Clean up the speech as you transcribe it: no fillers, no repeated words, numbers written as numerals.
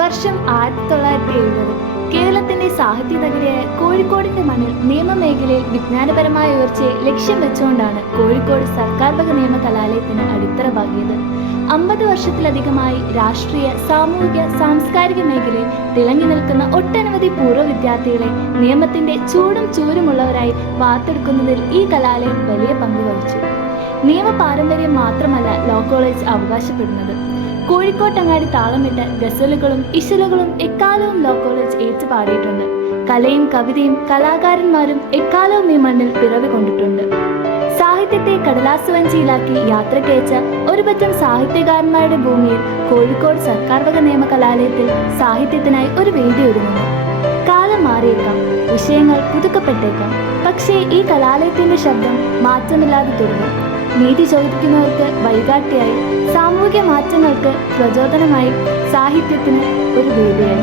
വർഷം 1970. കേരളത്തിന്റെ സാഹിത്യ നഗരിയായ കോഴിക്കോടിന്റെ മണ്ണിൽ നിയമമേഖലയിൽ വിജ്ഞാനപരമായ ഉയർച്ചയെ ലക്ഷ്യം വെച്ചുകൊണ്ടാണ് കോഴിക്കോട് സർക്കാർ വക നിയമ കലാലയത്തിന് അടിത്തറ പാകിയത്. 50 വർഷത്തിലധികമായി രാഷ്ട്രീയ, സാമൂഹിക, സാംസ്കാരിക മേഖലയിൽ തിളങ്ങി നിൽക്കുന്ന ഒട്ടനവധി പൂർവ്വ വിദ്യാർത്ഥികളെ നിയമത്തിന്റെ ചൂടും ചൂരുമുള്ളവരായി വാർത്തെടുക്കുന്നതിൽ ഈ കലാലയം വലിയ പങ്ക് വഹിച്ചു. നിയമ പാരമ്പര്യം മാത്രമല്ല ലോ കോളേജ് അവകാശപ്പെടുന്നത്. കോഴിക്കോട്ടങ്ങാടി താളമിട്ട ഗസലുകളും ഇശലുകളും എക്കാലവും ലോ കോളേജ് ഏറ്റുപാടിയിട്ടുണ്ട്. കലയും കവിതയും കലാകാരന്മാരും എക്കാലവും ഈ മണ്ണിൽ പിറവി കൊണ്ടിട്ടുണ്ട്. സാഹിത്യത്തെ കടലാസ് വഞ്ചിയിലാക്കി യാത്രക്കയച്ച ഒരുപറ്റം സാഹിത്യകാരന്മാരുടെ ഭൂമിയിൽ കോഴിക്കോട് സർക്കാർ വക നിയമ കലാലയത്തിൽ സാഹിത്യത്തിനായി ഒരു വേദി ഒരുങ്ങുന്നു. കാലം മാറിയേക്കാം, വിഷയങ്ങൾ പുതുക്കപ്പെട്ടേക്കാം, പക്ഷേ ഈ കലാലയത്തിന്റെ ശബ്ദം മാറ്റമില്ലാതെ തുടരും. നീതി ചോദിക്കുന്നവർക്ക് വഴികാട്ടിയായി, സാമൂഹിക മാറ്റങ്ങൾക്ക് പ്രചോദനമായി, സാഹിത്യത്തിന് ഒരു വേദിയായി.